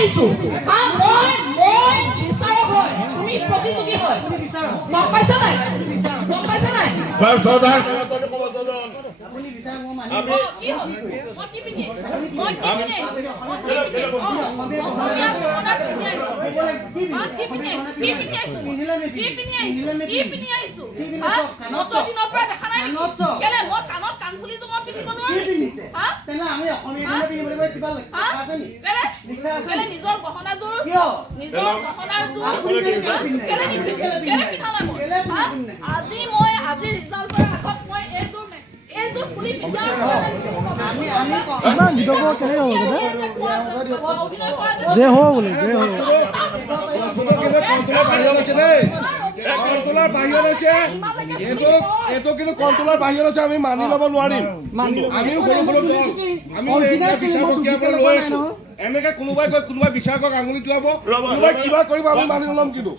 আহিছো মই বিচাৰক হয় তুমি প্ৰতিযোগী হয় গম পাইছা নাই চৌধাৰ আপুনি বিচাৰক মই মানি কি হ'ল মই কি পিনে নিজৰ গহনাযোৰ আজি মই আজি ৰিজাল্টৰ আগত মই এইযোৰ পুলি যে হ'ব বোলে যে হ'ব কণ্ট্ৰলৰ বাহিৰত আছে এইটো কিন্তু কণ্ট্ৰলৰ বাহিৰত আছে আমি মানি ল'ব নোৱাৰিম আমিও সৰু সৰু দল আমি বিচাৰক লৈ আছো এনেকে কোনোবাই কৈ কোনোবাই বিচাৰকক আঙুলি টোৱাব কোনোবাই কিবা কৰিব আমি মানি নল'ম কিন্তু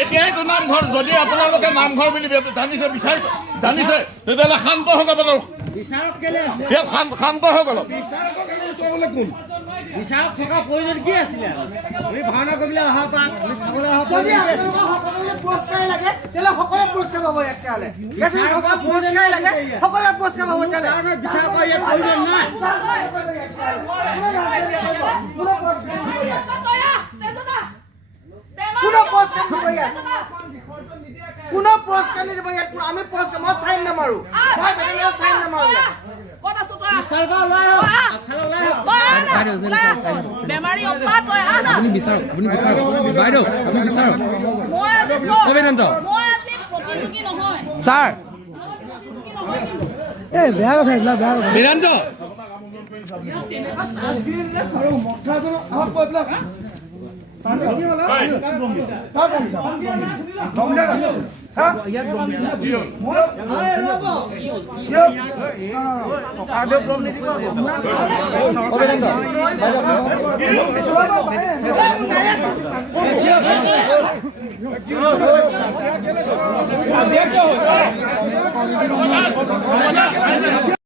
এতিয়াইতো নামঘৰ যদি আপোনালোকে নামঘৰ বুলি জানিছে জানিছে তেতিয়াহ'লে শান্ত হৈ গ'ল শান্ত হৈ গ'ল কোন বিচাৰক থকা প্ৰয়োজন কি আছিলে আমি ভাওনা কৰিবলৈ অহাৰ পৰা আমি চাবলৈ অহাৰ পৰা সকলোৱে পুৰস্কাৰ লাগে তেলে সকলোৱে পুৰস্কাৰ পাব একেবাৰে সকলোৱে পুৰস্কাৰ লাগে সকলোৱে পুৰস্কাৰ পাব তেলে বিচাৰকৰ ইয়াত প্ৰয়োজন নাই কোনো পুৰস্কাৰ নিদিব ইয়াত আমি পুৰস্কাৰ মই চাইন নামাৰো মই বেলেগৰ চাইন নামাৰো বেমাৰী অপাত আপুনি বিচাৰক বাইদেউ আপুনি বিচাৰক প্ৰতিযোগী নহয় ছাৰ এই বেয়া কথা এইবিলাক বেয়া কথা বেদান্ত Come on,